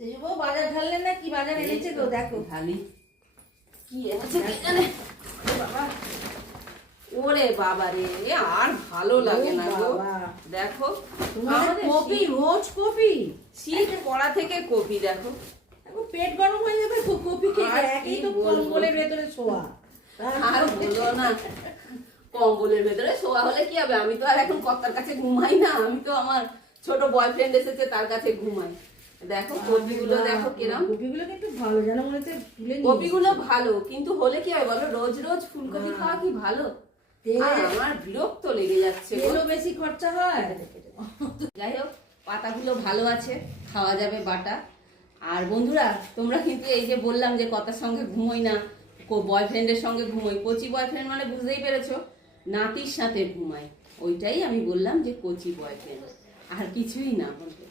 সেই গো বাজার ঢাললেন না কি বাজার এনেছে গো দেখো ঢালি কি এনেছে কি জানে বাবা। ওরে বাবা রে, আর ভালো লাগে না গো। দেখো আমাদের কপি রোজ কপি, শীত পড়া থেকে কপি দেখো। পেট গরম হয়ে যাবে কপি খেয়ে, একই তো কম্বলের ভেতরে শোয়া। আর বলো না, কম্বলের ভেতরে শোয়া হলে কি হবে, আমি তো আর এখন কর্তার কাছে ঘুমাই না, আমি তো আমার ছোট বয়ফ্রেন্ড এসেছে তার কাছে ঘুমাই। দেখো কপিগুলো দেখো কিরম, কপিগুলো কিন্তু ভালো, যেন মনে হচ্ছে তুলে নিয়ে কপিগুলো ভালো, কিন্তু হলে কি হয় বলো, রোজ রোজ ফুলকপি খাওয়া কি ভালো? আর আমার বিরক্ত লেগে যাচ্ছে গো। তেলও বেশি খরচা হয়। যাই হোক, পাতাগুলো ভালো আছে, খাওয়া যাবে বাটা। আর বন্ধুরা, তোমরা কিন্তু এই যে বললাম যে কথার সঙ্গে ঘুমোই না, বয়ফ্রেন্ডের সঙ্গে ঘুমোই, কচি বয়ফ্রেন্ড মানে বুঝতেই পেরেছো, নাতির সাথে ঘুমাই, ওইটাই আমি বললাম যে কচি বয়ফ্রেন্ড, আর কিছুই না বলতে।